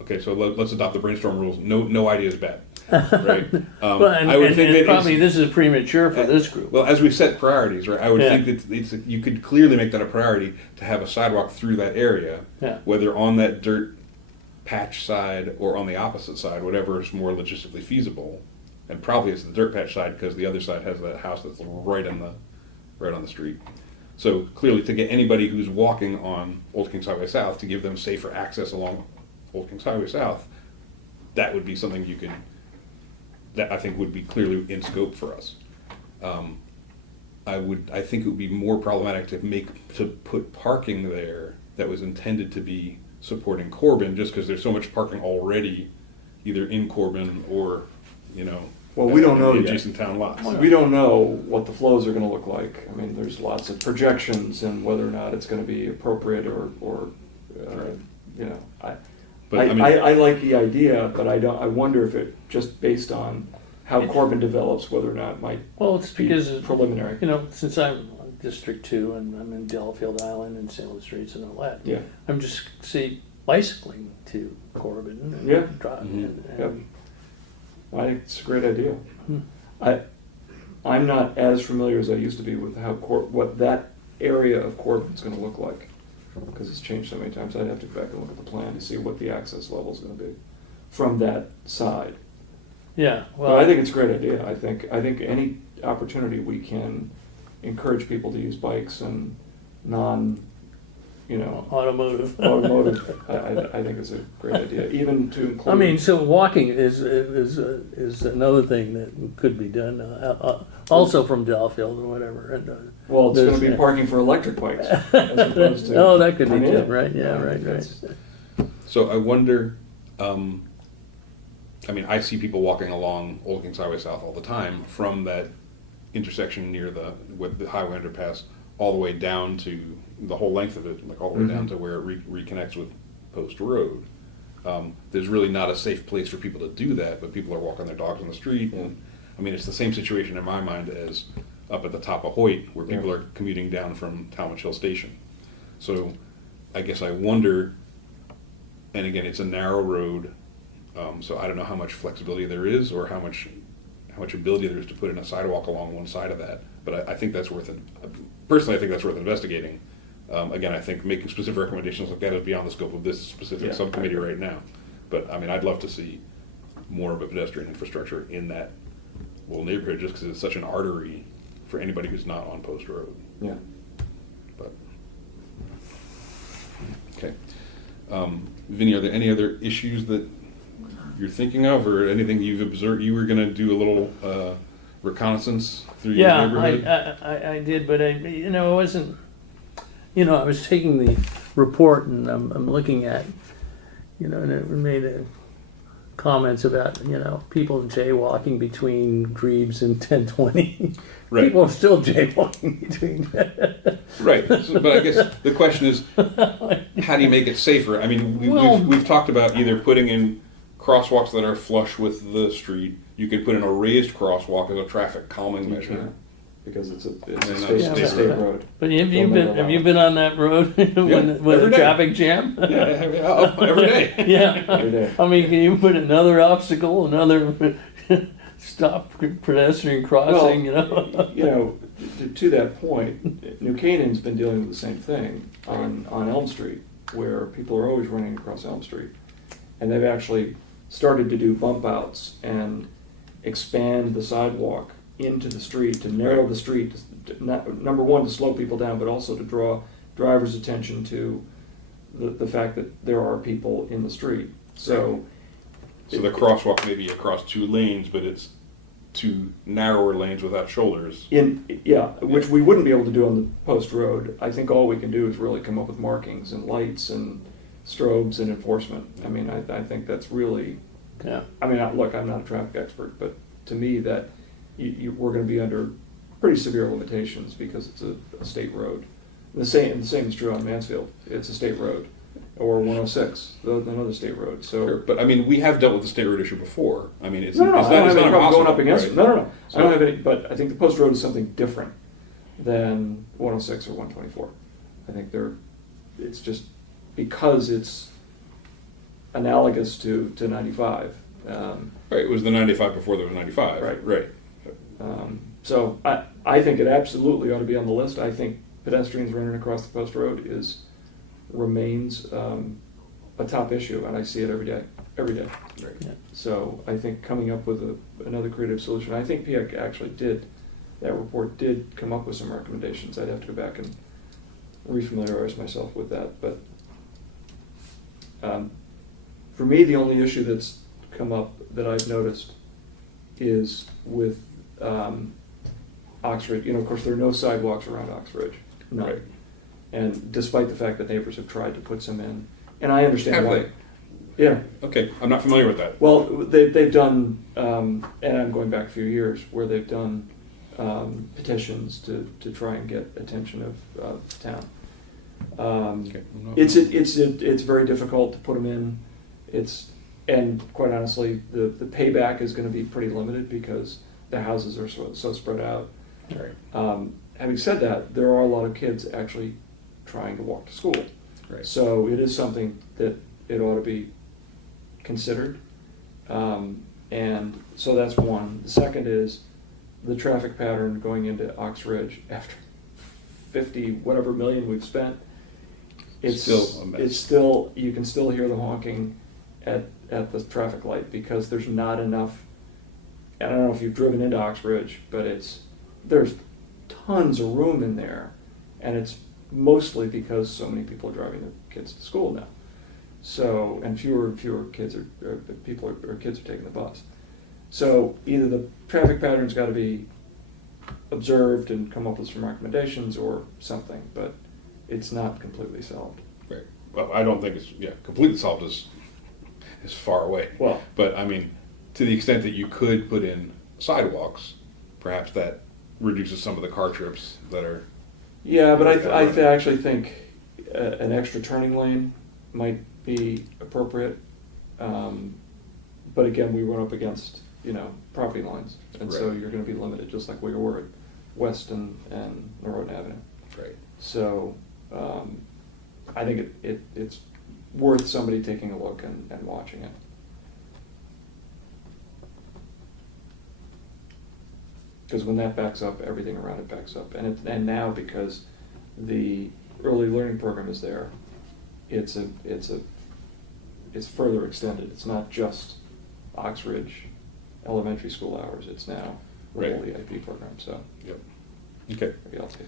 okay, so let's adopt the brainstorm rules. No idea is bad, right? Well, and, I would and, think and that probably it's- this is premature for this group. Well, as we set priorities, right, I would Yeah. think that you could clearly make that a priority to have a sidewalk through that area, Yeah. whether on that dirt patch side or on the opposite side, whatever is more logistically feasible. And probably it's the dirt patch side because the other side has that house that's right on the street. So clearly, to get anybody who's walking on Old Kings Highway South, to give them safer access along Old Kings Highway South, that would be something that I think would be clearly in scope for us. I think it would be more problematic to put parking there that was intended to be supporting Corbin, just because there's so much parking already, either in Corbin or, Well, we don't in know the yet. adjacent town lots. We don't know what the flows are gonna look like. I mean, there's lots of projections and whether or not it's gonna be appropriate or But, I mean- I like the idea, but I wonder if it, just based on how Corbin develops, whether or not it might Well, it's be because, preliminary. since I'm on District 2 and I'm in Delafield Island and Salem Streets and all that, Yeah. I'm just, bicycling to Corbin and Yeah. driving. Yep. I think it's a great idea. Hmm. I'm not as familiar as I used to be with what that area of Corbin's gonna look like, because it's changed so many times. I'd have to go back and look at the plan to see what the access level is gonna be from that side. Yeah, But well, I think it's a great idea. I think any opportunity we can encourage people to use bikes and automotive. automotive, I think it's a great idea, even to include. I mean, so walking is another thing that could be done, also from Delafield or whatever. And, Well, it's gonna there's- be parking for electric bikes as opposed to. Oh, that could be I mean, too, right? Yeah, right. that's- So I wonder, I see people walking along Old Kings Highway South all the time from that intersection near with the highway underpass all the way down to the whole length of it, like all the way down to where it reconnects with Post Road. There's really not a safe place for people to do that, but people are walking their dogs on the street. And it's the same situation in my mind as up at the top of Hoyt, where people are commuting down from Talmadge Hill Station. So I guess I wonder, and again, it's a narrow road, so I don't know how much flexibility there is or how much ability there is to put in a sidewalk along one side of that. But I think that's personally, I think that's worth investigating. Again, I think making specific recommendations like that is beyond the scope of this specific subcommittee right now. But I'd love to see more of a pedestrian infrastructure in that little neighborhood, just because it's such an artery for anybody who's not on Post Road. Yeah. But okay, Vinny, are there any other issues that you're thinking of, or anything you've observed? You were going to do a little reconnaissance through your Yeah, neighborhood. I did, but I wasn't, I was taking the report and I'm looking at, and it made comments about, people jaywalking between Grebes and 1020. Right. People are still jaywalking between. Right, but I guess the question is, how do you make it safer? We've talked about either putting in crosswalks that are flush with the street. You could put in a raised crosswalk as a traffic calming You measure. can't, because it's a Yeah, state road. But have you been on that road with every a day. traffic jam? Yeah, every day. Yeah. Every day. Can you put another obstacle, another stop pedestrian crossing, To that point, New Canaan's been dealing with the same thing on Elm Street, where people are always running across Elm Street. And they've actually started to do bump outs and expand the sidewalk into the street, to narrow the street, number one, to slow people down, but also to draw drivers' attention to the fact that there are people in the street. So the crosswalk may be across two lanes, but it's two narrower lanes without shoulders. which we wouldn't be able to do on the Post Road. I think all we can do is really come up with markings and lights and strobes and enforcement. I think that's really, Yeah. look, I'm not a traffic expert, but to me that we're going to be under pretty severe limitations because it's a state road. The same is true on Mansfield. It's a state road, or 106, another state road. So, Sure, but we have dealt with the state road issue before. It's no, it's I don't not have any problem going impossible, up against right? it. No. So- I don't have any, but I think the Post Road is something different than 106 or 124. I think they're it's just because it's analogous to 95. Right, it was the 95 before there was 95. Right. Right. So I think it absolutely ought to be on the list. I think pedestrians running across the post road remains a top issue, and I see it every day. Right. Yeah. So I think coming up with another creative solution, I think PIAC actually that report did come up with some recommendations. I'd have to go back and refamiliarize myself with that. But for me, the only issue that's come up that I've noticed is with Oxford. Of course, there are no sidewalks around Oxford. None. Right. And despite the fact that neighbors have tried to put some in, and I understand Have why. they? Yeah. Okay, I'm not familiar with that. Well, they've done, and I'm going back a few years, where they've done petitions to try and get attention of the town. Okay. It's very difficult to put them in. And quite honestly, the payback is going to be pretty limited because the houses are so spread out. Right. Having said that, there are a lot of kids actually trying to walk to school. Right. So it is something that it ought to be considered. And so that's one. The second is the traffic pattern going into Ox Ridge after 50 whatever million we've spent. It's Still a mess. It's still, you can still hear the honking at the traffic light because there's not enough. I don't know if you've driven into Ox Ridge, but there's tons of room in there, and it's mostly because so many people are driving their kids to school now. So, and fewer and fewer kids are taking the bus. So either the traffic pattern's got to be observed and come up with some recommendations or something, but it's not completely solved. Right. Well, I don't think it's completely solved is far away. Well, But I mean, to the extent that you could put in sidewalks, perhaps that reduces some of the car trips that are. yeah, but I actually think an extra turning lane might be appropriate. But again, we run up against property lines, and so Right. you're going to be limited, just like we were at West and Norwood Avenue. Right. So I think it's worth somebody taking a look and watching it. Because when that backs up, everything around it backs up, and now because the early learning program is there, it's further extended. It's not just Ox Ridge elementary school hours. It's now the whole Right. EIP program. So Yep. Okay. maybe I'll take.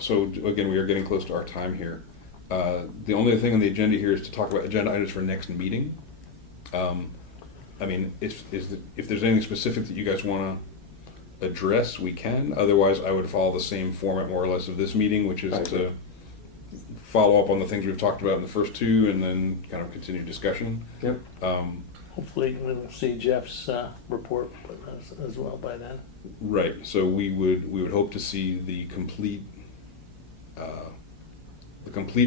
So again, we are getting close to our time here. The only other thing on the agenda here is to talk about agenda items for next meeting. I mean, if there's anything specific that you guys want to address, we can. Otherwise, I would follow the same format more or less of this meeting, which is Right. to follow up on the things we've talked about in the first two, and then kind of continue discussion. Yep. Hopefully we'll see Jeff's report as well by then. Right. So we would hope to see the complete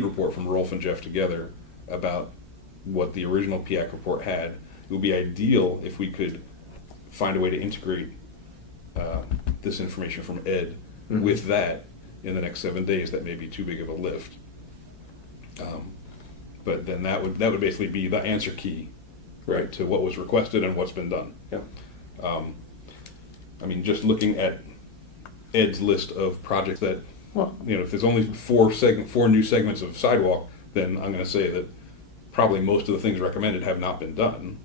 report from Rolf and Jeff together about what the original PIAC report had. It would be ideal if we could find a way to integrate this information from Ed Mhm. with that in the next 7 days. That may be too big of a lift. But then that would basically be the answer key, right, to what was requested and what's been done. Yep. I mean, just looking at Ed's list of projects that, Well, if there's only four new segments of sidewalk, then I'm going to say that probably most of the things recommended have not been done.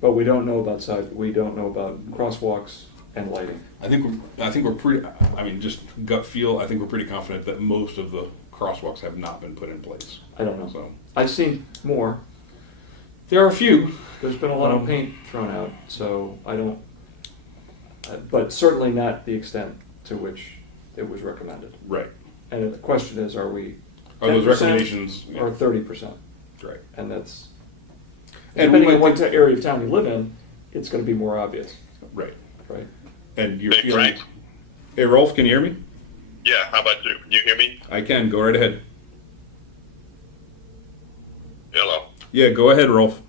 But we don't know about crosswalks and lighting. I think we're pretty. I mean, just gut feel. I think we're pretty confident that most of the crosswalks have not been put in place. I don't know. So I've seen more. there are a few. There's been a lot of paint thrown out, so I don't. But certainly not the extent to which it was recommended. Right. And the question is, are we Are those 10% recommendations? or 30%? Right. And that's, And we depending on might what area of town you live in, it's going to be more obvious, Right. right? And you're Hey, feeling. Frank? Hey, Rolf, can you hear me? Yeah, how about you? Can you hear me? I can. Go right ahead. Hello. Yeah, go ahead, Rolf.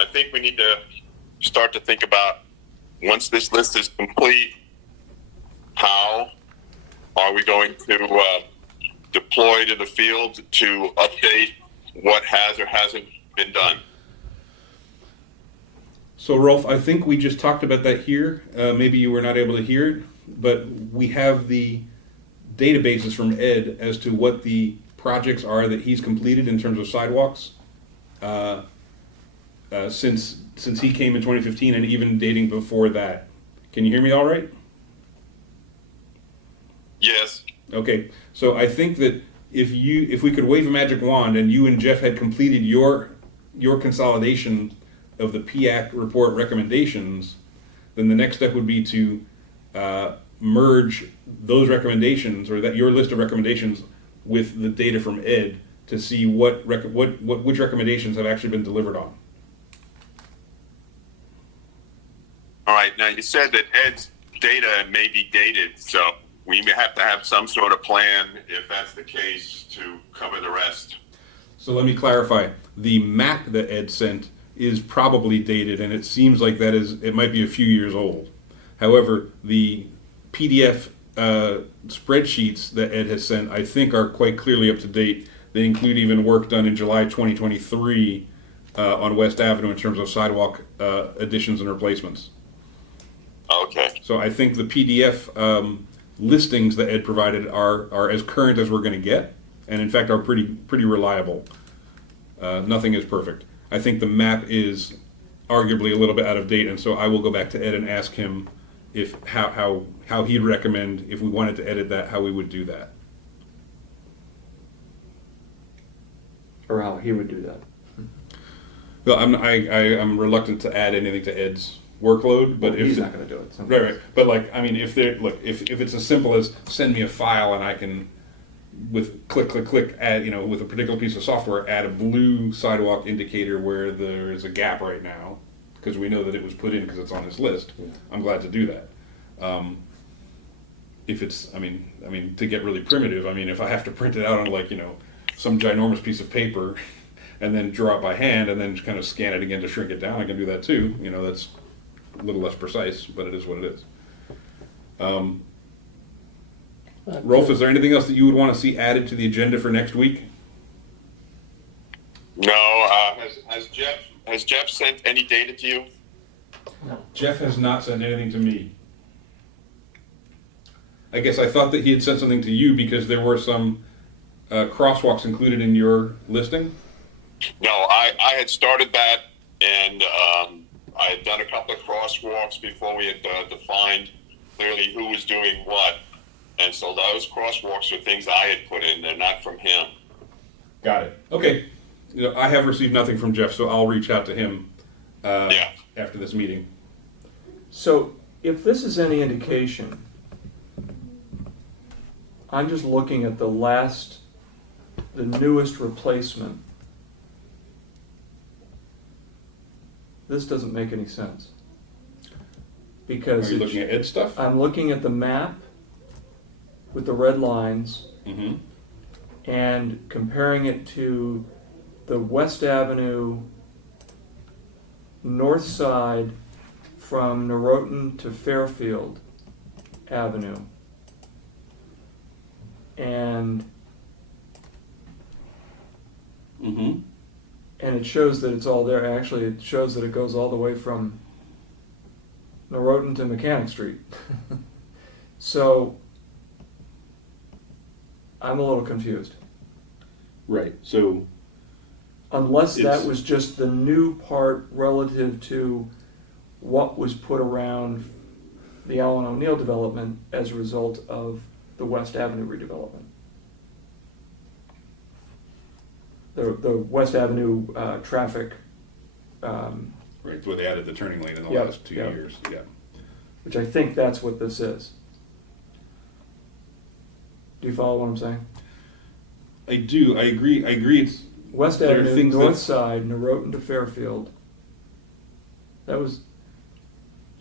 I think we need to start to think about, once this list is complete, how are going to deploy to the field to update what has or hasn't been done? So Rolf, I think we just talked about that here. Maybe you were not able to hear it, but we have the databases from Ed as to what the projects are that he's completed in terms of sidewalks since he came in 2015 and even dating before that. Can you hear me all right? Yes. Okay, so I think that if we could wave a magic wand and you and Jeff had completed your consolidation of the PAC report recommendations, then the next step would be to merge those recommendations, or that your list of recommendations, with the data from Ed to see which recommendations have actually been delivered on. All right. Now you said that Ed's data may be dated, so we may have to have some sort of plan, if that's the case, to cover the rest. So let me clarify. The map that Ed sent is probably dated, and it seems like it might be a few years old. However, the PDF spreadsheets that Ed has sent, I think, are quite clearly up to date. They include even work done in July 2023 on West Avenue in terms of sidewalk additions and replacements. Okay. So I think the PDF listings that Ed provided are as current as we're going to get, and in fact are pretty reliable. Nothing is perfect. I think the map is arguably a little bit out of date, and so I will go back to Ed and ask him if how he'd recommend, if we wanted to edit that, how we would do that. Or how he would do that. Well, I'm reluctant to add anything to Ed's workload, but if he's not going to do it. right. But like, I mean, if it's as simple as send me a file and I can, with click, add, with a particular piece of software, add a blue sidewalk indicator where there is a gap right now, because we know that it was put in because it's on his list. Yeah. I'm glad to do that. If it's, I mean, to get really primitive, I mean, if I have to print it out on some ginormous piece of paper and then draw it by hand and then kind of scan it again to shrink it down, I can do that too. That's a little less precise, but it is what it is. Rolf, is there anything else that you would want to see added to the agenda for next week? No. Has Jeff sent any data to you? Jeff has not sent anything to me. I guess I thought that he had sent something to you because there were some crosswalks included in your listing. No, I had started that, and I had done a couple of crosswalks before we had defined clearly who was doing what. And so those crosswalks are things I had put in. They're not from him. Got it. Okay. I have received nothing from Jeff, so I'll reach out to him after this meeting. So if this is any indication, I'm just looking at the newest replacement. This doesn't make any sense. Because Are you looking at Ed stuff? I'm looking at the map with the red lines Mm-hmm. and comparing it to the West Avenue north side from Norotan to Fairfield Avenue. And Mm-hmm. it shows that it's all there. Actually, it shows that it goes all the way from Norotan to Mechanic Street. So I'm a little confused. Right. So Unless It's- that was just the new part relative to what was put around the Allen O'Neill development as a result of the West Avenue redevelopment. The West Avenue traffic, right, where they added the turning lane in the Yep, last 2 yep. years. Yeah. which I think that's what this is. Do you follow what I'm saying? I do. I agree. It's West There are Avenue, things north that- side, Norotan to Fairfield. That was,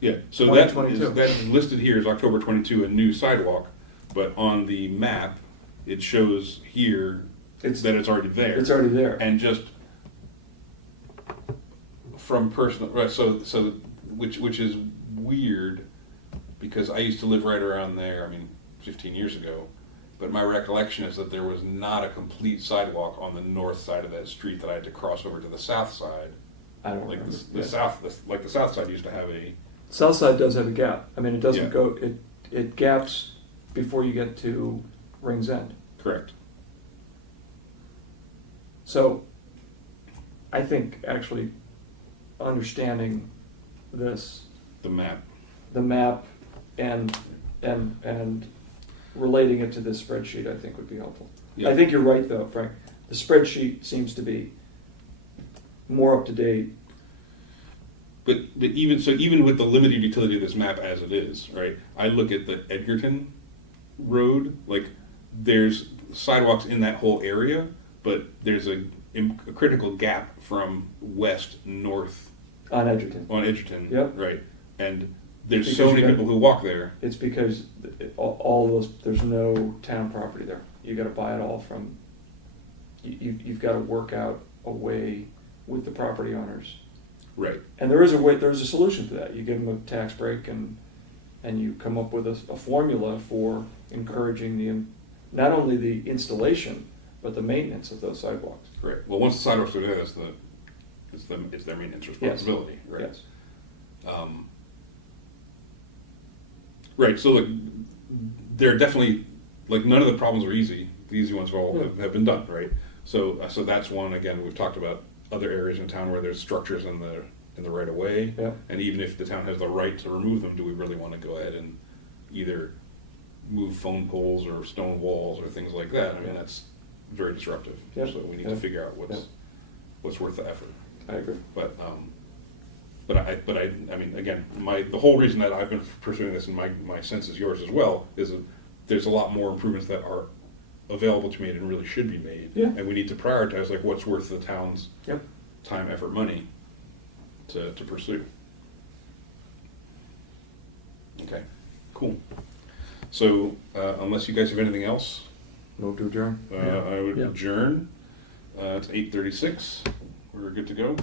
yeah. So that 2022. is listed here as October 22, a new sidewalk, but on the map it shows here that it's already there. it's already there. And just from personal, right? So which is weird because I used to live right around there. I mean, 15 years ago, but my recollection is that there was not a complete sidewalk on the north side of that street that I had to cross over to the south side. I don't Like remember. the Yeah. the south side used to have a, South side does have a gap. I mean, it doesn't Yeah. go, it gaps before you get to Rings End. correct, So I think actually understanding this, the map. the map and relating it to this spreadsheet, I think would be helpful. Yeah. I think you're right though, Frank. The spreadsheet seems to be more up to date. But even with the limited utility of this map as it is, right? I look at the Edgerton Road, like there's sidewalks in that whole area, but there's a critical gap from west north On Edgerton. on Edgerton, Yep. right? And there's Because so you many got- people who walk there. It's because all those, there's no town property there. You gotta buy it all from, you've gotta work out a way with the property owners. Right. And there is a way, there's a solution to that. You give them a tax break and you come up with a formula for encouraging not only the installation, but the maintenance of those sidewalks. Right. Well, once the sidewalks are there, it's their maintenance responsibility, right? Yes. Right. So like, there are definitely like none of the problems are easy. The easy ones have been done, right? So that's one. Again, we've talked about other areas in town where there's structures in the right of way, Yeah. and even if the town has the right to remove them, do we really want to go ahead and either move phone poles or stone walls or things like that? I mean, that's very disruptive. Yeah. So we need Yeah. to figure out what's worth the effort. I agree. But I mean, again, the whole reason that I've been pursuing this, and my sense is yours as well, is that there's a lot more improvements that are available to me and really should be made. Yeah. And we need to prioritize like what's worth the town's Yep. time, effort, money to pursue. Okay, cool. So unless you guys have anything else, Move to adjourn. I would Yeah. adjourn. It's 8:36. We're good to go.